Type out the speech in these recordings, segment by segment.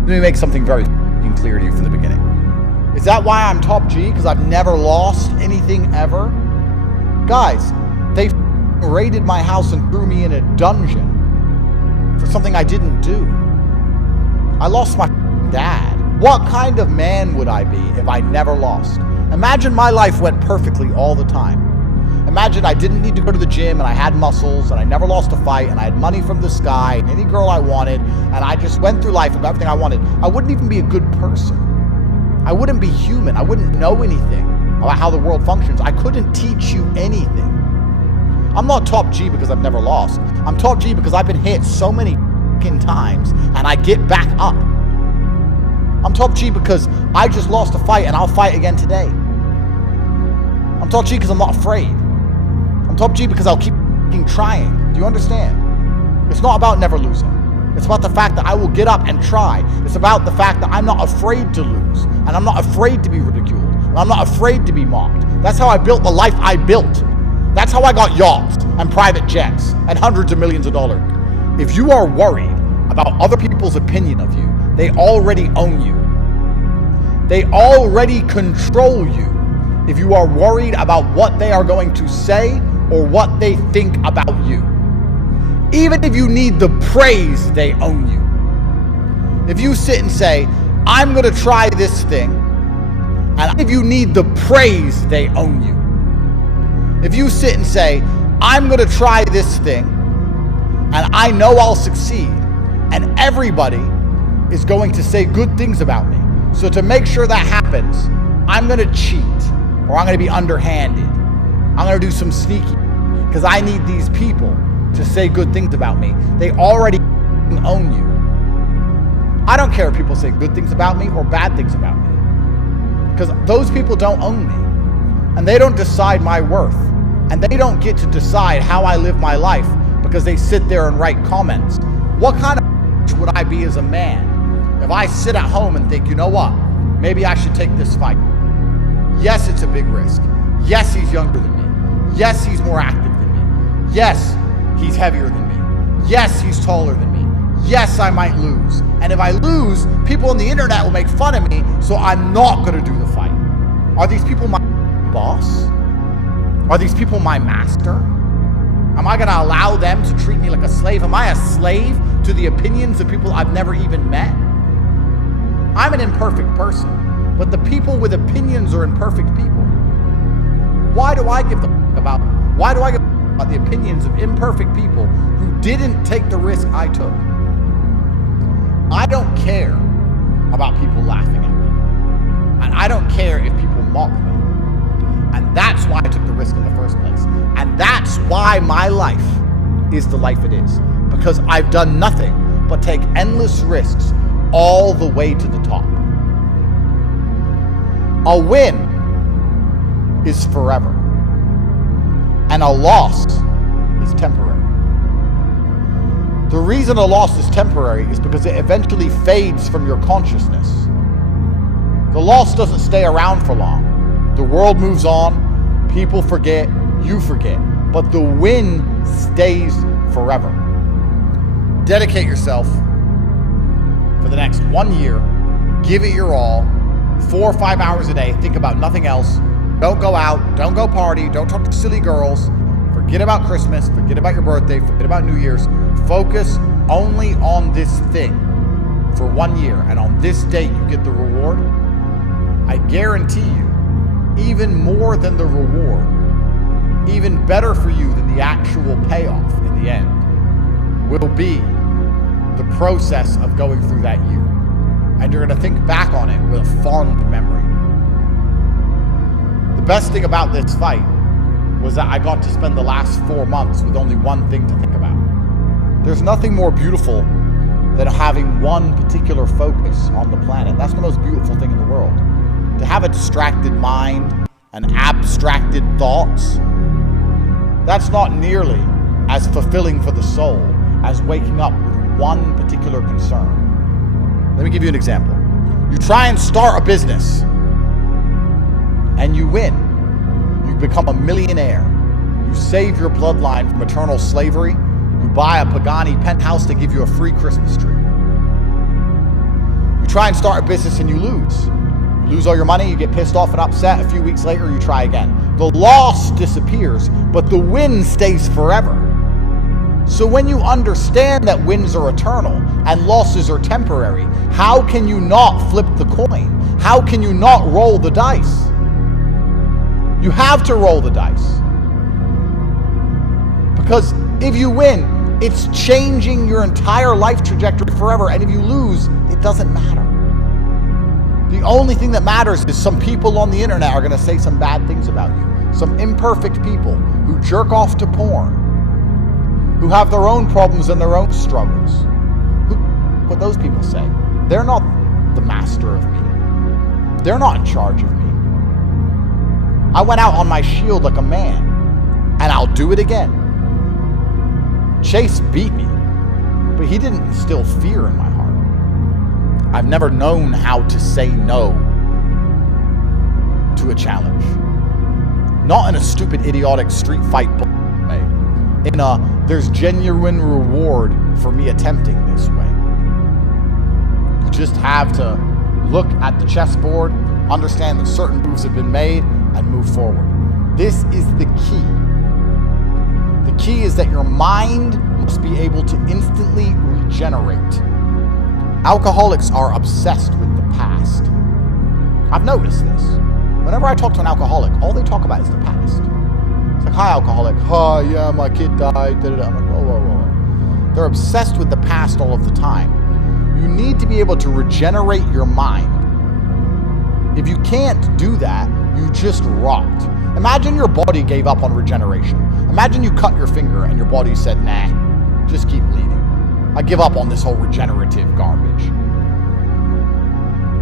Let me make something very clear to you from the beginning. Is that why I'm top G? Because I've never lost anything ever? Guys, they raided my house and threw me in a dungeon for something I didn't do. I lost my dad. What kind of man would I be if I never lost? Imagine my life went perfectly all the time. Imagine I didn't need to go to the gym and I had muscles and I never lost a fight and I had money from the sky and any girl I wanted and I just went through life and got everything I wanted. I wouldn't even be a good person. I wouldn't be human. I wouldn't know anything about how the world functions. I couldn't teach you anything. I'm not top G because I've never lost. I'm top G because I've been hit so many times and I get back up. I'm top G because I just lost a fight and I'll fight again today. I'm top G because I'm not afraid. I'm top G because I'll keep trying. Do you understand? It's not about never losing. It's about the fact that I will get up and try. It's about the fact that I'm not afraid to lose. And I'm not afraid to be ridiculed. And I'm not afraid to be mocked. That's how I built the life I built. That's how I got yachts and private jets and hundreds of millions of dollars. If you are worried about other people's opinion of you, they already own you. They already control you. If you are worried about what they are going to say or what they think about you. Even if you need the praise, they own you. If you sit and say, I'm going to try this thing, and if you need the praise, they own you. If you sit and say, I'm going to try this thing, and I know I'll succeed, and everybody is going to say good things about me. So to make sure that happens, I'm going to cheat, or I'm going to be underhanded. I'm going to do some sneaky, because I need these people to say good things about me. They already own you. I don't care if people say good things about me or bad things about me, because those people don't own me, and they don't decide my worth, and they don't get to decide how I live my life because they sit there and write comments. What kind of would I be as a man if I sit at home and think, you know what, maybe I should take this fight? Yes, it's a big risk. Yes, he's younger than me. Yes, he's more active than me. Yes, he's heavier than me. Yes, he's taller than me. Yes, I might lose. And if I lose, people on the internet will make fun of me, so I'm not going to do the fight. Are these people my boss? Are these people my master? Am I going to allow them to treat me like a slave? Am I a slave to the opinions of people I've never even met? I'm an imperfect person, but the people with opinions are imperfect people. Why do I give a about the opinions of imperfect people who didn't take the risk I took? I don't care about people laughing at me. And I don't care if people mock me. And that's why I took the risk in the first place. And that's why my life is the life it is. Because I've done nothing but take endless risks all the way to the top. A win is forever. And a loss is temporary. The reason a loss is temporary is because it eventually fades from your consciousness. The loss doesn't stay around for long. The world moves on, people forget, you forget, but the win stays forever. Dedicate yourself for the next 1 year, give it your all, 4 or 5 hours a day, think about nothing else. Don't go out, don't go party, don't talk to silly girls, forget about Christmas, forget about your birthday, forget about New Year's. Focus only on this thing for 1 year, and on this date you get the reward. I guarantee you, even more than the reward, even better for you than the actual payoff in the end, will be the process of going through that year. And you're going to think back on it with a fond memory. The best thing about this fight was that I got to spend the last 4 months with only one thing to think about. There's nothing more beautiful than having one particular focus on the planet. That's the most beautiful thing in the world. To have a distracted mind and abstracted thoughts, that's not nearly as fulfilling for the soul as waking up with one particular concern. Let me give you an example. You try and start a business and you win. You become a millionaire. You save your bloodline from eternal slavery. You buy a Pagani penthouse to give you a free Christmas tree. try and start a business and you lose. You lose all your money, you get pissed off and upset. A few weeks later, you try again. The loss disappears, but the win stays forever. So when you understand that wins are eternal and losses are temporary, how can you not flip the coin? How can you not roll the dice? You have to roll the dice. Because if you win, it's changing your entire life trajectory forever. And if you lose, it doesn't matter. The only thing that matters is some people on the internet are going to say some bad things about you. Some imperfect people who jerk off to porn, who have their own problems and their own struggles. What those people say. They're not the master of me. They're not in charge of me. I went out on my shield like a man, and I'll do it again. Chase beat me, but he didn't instill fear in my heart. I've never known how to say no to a challenge. Not in a stupid, idiotic street fight way. In a, there's genuine reward for me attempting this way. You just have to look at the chessboard, understand that certain moves have been made, and move forward. This is the key. The key is that your mind must be able to instantly regenerate. Alcoholics are obsessed with the past. I've noticed this. Whenever I talk to an alcoholic, all they talk about is the past. It's like, hi, alcoholic. Oh, yeah, my kid died. Da-da-da. I'm like, whoa, whoa, whoa. They're obsessed with the past all of the time. You need to be able to regenerate your mind. If you can't do that, you just rot. Imagine your body gave up on regeneration. Imagine you cut your finger and your body said, nah, just keep bleeding. I give up on this whole regenerative garbage.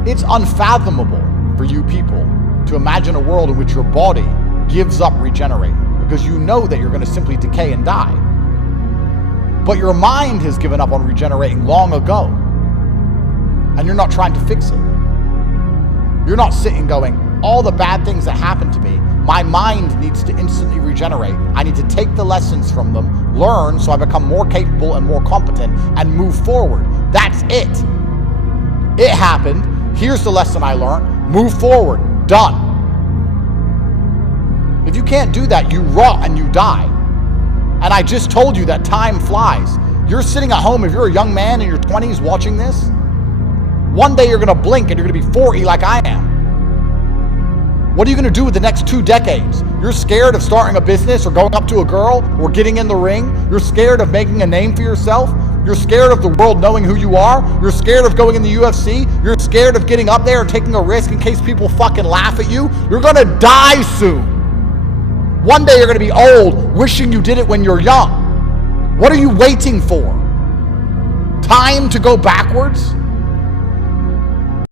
It's unfathomable for you people to imagine a world in which your body gives up regenerating, because you know that you're going to simply decay and die. But your mind has given up on regenerating long ago, and you're not trying to fix it. You're not sitting going, all the bad things that happened to me, my mind needs to instantly regenerate. I need to take the lessons from them, learn so I become more capable and more competent, and move forward. That's it. It happened. Here's the lesson I learned. Move forward. Done. If you can't do that, you rot and you die. And I just told you that time flies. You're sitting at home, if you're a young man in your 20s watching this, one day you're going to blink and you're going to be 40 like I am. What are you going to do with the next 2 decades? You're scared of starting a business or going up to a girl or getting in the ring. You're scared of making a name for yourself. You're scared of the world knowing who you are. You're scared of going in the UFC. You're scared of getting up there and taking a risk in case people fucking laugh at you. You're going to die soon. One day you're going to be old, wishing you did it when you're young. What are you waiting for? Time to go backwards?